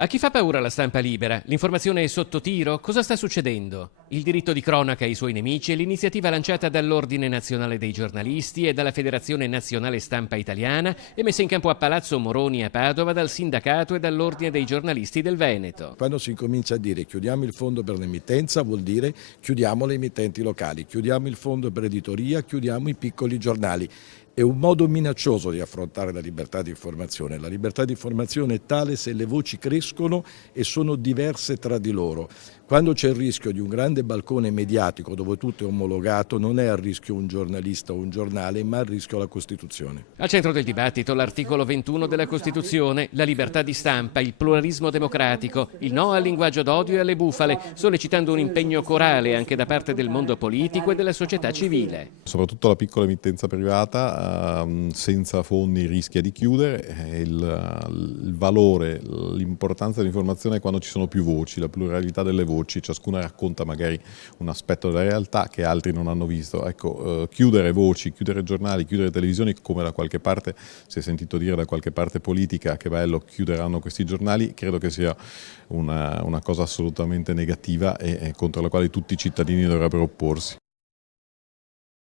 A chi fa paura la stampa libera? L'informazione è sotto tiro? Cosa sta succedendo? Il diritto di cronaca ai suoi nemici è l'iniziativa lanciata dall'Ordine Nazionale dei Giornalisti e dalla Federazione Nazionale Stampa Italiana e messa in campo a Palazzo Moroni a Padova dal sindacato e dall'Ordine dei Giornalisti del Veneto. Quando si incomincia a dire chiudiamo il fondo per l'emittenza vuol dire chiudiamo le emittenti locali, chiudiamo il fondo per editoria, chiudiamo i piccoli giornali. È un modo minaccioso di affrontare la libertà di informazione. La libertà di informazione è tale se le voci crescono e sono diverse tra di loro. Quando c'è il rischio di un grande balcone mediatico dove tutto è omologato, non è a rischio un giornalista o un giornale, ma a rischio la Costituzione. Al centro del dibattito l'articolo 21 della Costituzione, la libertà di stampa, il pluralismo democratico, il no al linguaggio d'odio e alle bufale, sollecitando un impegno corale anche da parte del mondo politico e della società civile. Soprattutto la piccola emittenza privata senza fondi rischia di chiudere, il valore, l'importanza dell'informazione è quando ci sono più voci, la pluralità delle voci, ciascuna racconta magari un aspetto della realtà che altri non hanno visto. Ecco, chiudere voci, chiudere giornali, chiudere televisioni, come da qualche parte si è sentito dire da qualche parte politica che bello chiuderanno questi giornali, credo che sia una cosa assolutamente negativa e contro la quale tutti i cittadini dovrebbero opporsi.